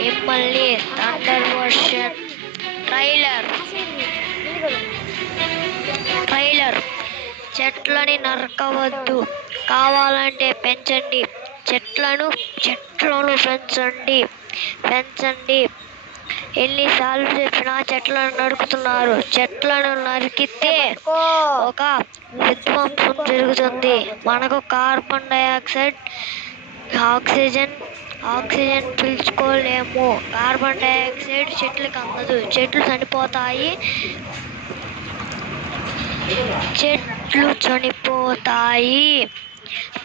మిమ్మల్ని thunder version trailer చెట్లని నరకవద్దు, కావాలంటే పెంచండి, చెట్లను పెంచండి. ఎన్నిసార్లు చెప్పినా చెట్లను నరుకుతున్నారు. చెట్లను నరికితే ఒక విధ్వంసం జరుగుతుంది. మనకు కార్బన్ డైఆక్సైడ్, ఆక్సిజన్ పీల్చుకోలేము. కార్బన్ డైఆక్సైడ్ చెట్లకు అందదు, చెట్లు చనిపోతాయి,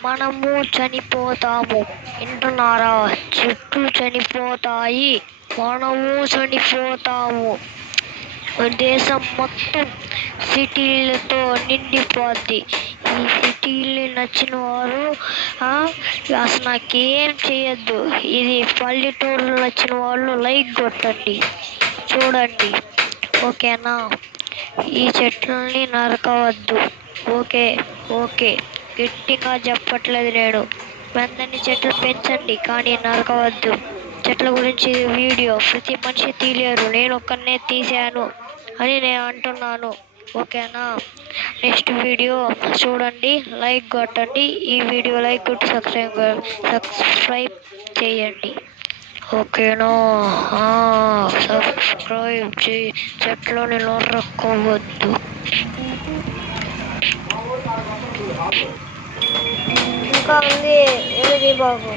మనము చనిపోతాము. వింటున్నారా? చెట్లు చనిపోతాయి, మనము చనిపోతాము. దేశం మొత్తం సిటీలతో నిండిపోద్ది. ఈ సిటీలు నచ్చిన వారు అసలు నాకేం చేయొద్దు. ఇది పల్లెటూరులో నచ్చిన వాళ్ళు లైక్ కొట్టండి, చూడండి. ఓకేనా? ఈ చెట్లని నరకవద్దు. ఓకే గట్టిగా చెప్పట్లేదు నేను. అందరినీ చెట్లు పెంచండి, కానీ నరకవద్దు. చెట్ల గురించి వీడియో ప్రతి మనిషి తీయలేరు, నేను ఒక్కనే తీశాను అని నేను అంటున్నాను. ఓకేనా? నెక్స్ట్ వీడియో చూడండి, లైక్ కొట్టండి. ఈ వీడియో లైక్ కొట్టి సబ్స్క్రైబ్ చేయండి. ఓకేనా? సబ్స్క్రైబ్ చేయి. చెట్లని నరకవద్దు. ఇంకా ఉంది బాబు.